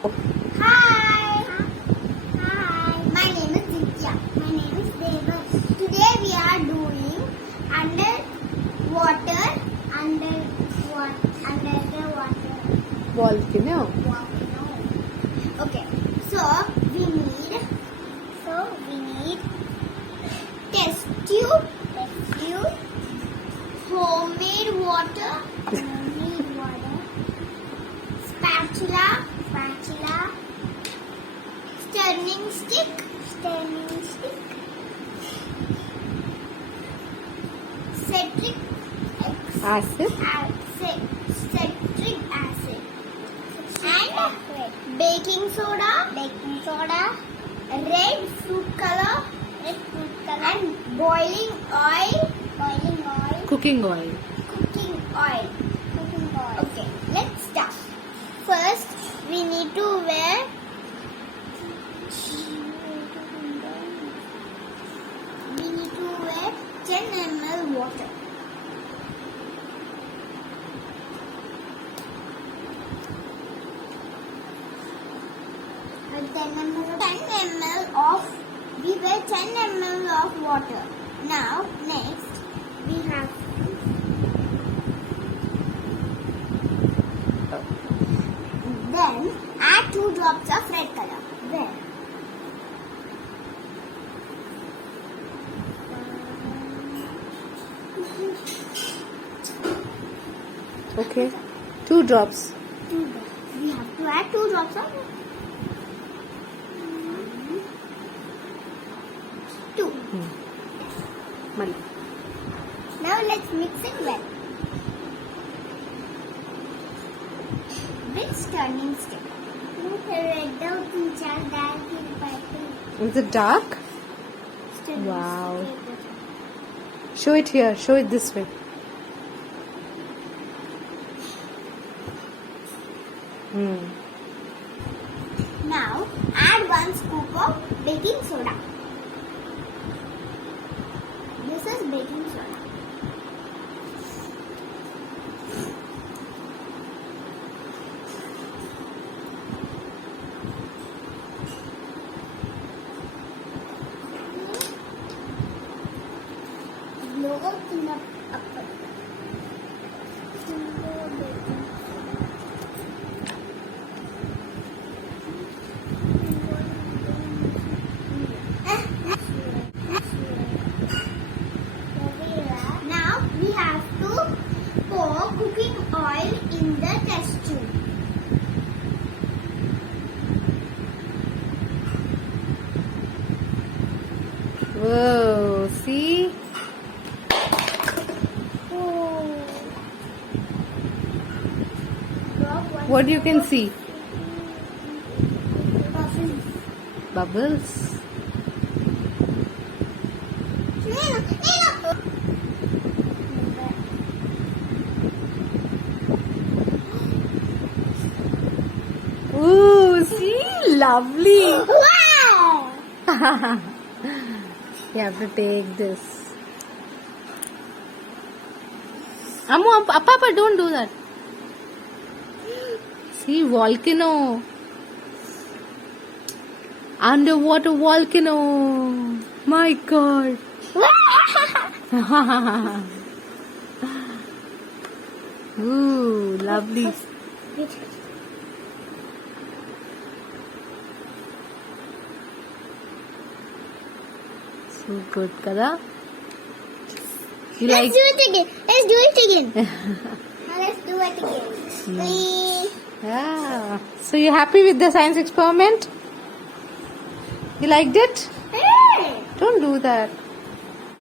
Hi. Hi. My name is Ditya. My name is Deva. Today we are doing underwater Volcano. volcano. Okay. So we need test tube, homemade water, spatula, stirring stick, citric Acid. citric acid, and baking soda, red food color, and boiling oil, Cooking oil. cooking oil. Okay, let's start. First, we need to wear 10 ml water. We wear 10 ml of water. Now, next, we have then add 2 drops of red color. Where? Okay. 2 drops. 2 drops. We have to add 2 drops of 2. Mali. Now let's mix it well. With stirring stick. Is it dark? Wow. Show it here. Show it this way. Now add 1 scoop of baking soda. This is baking soda. Logo cleanup up. Now we have to pour cooking oil in the test tube. Whoa. See? What you can see? Bubbles. Ooh, see? Lovely. Wow! You have to take this. Ammu, Papa, don't do that. See, volcano. Underwater volcano. My God. Ooh, lovely. So good, kada? You Let's like? do it again. Now let's do it again. Please. Yeah. So you happy with the science experiment? You liked it? Hey! Don't do that.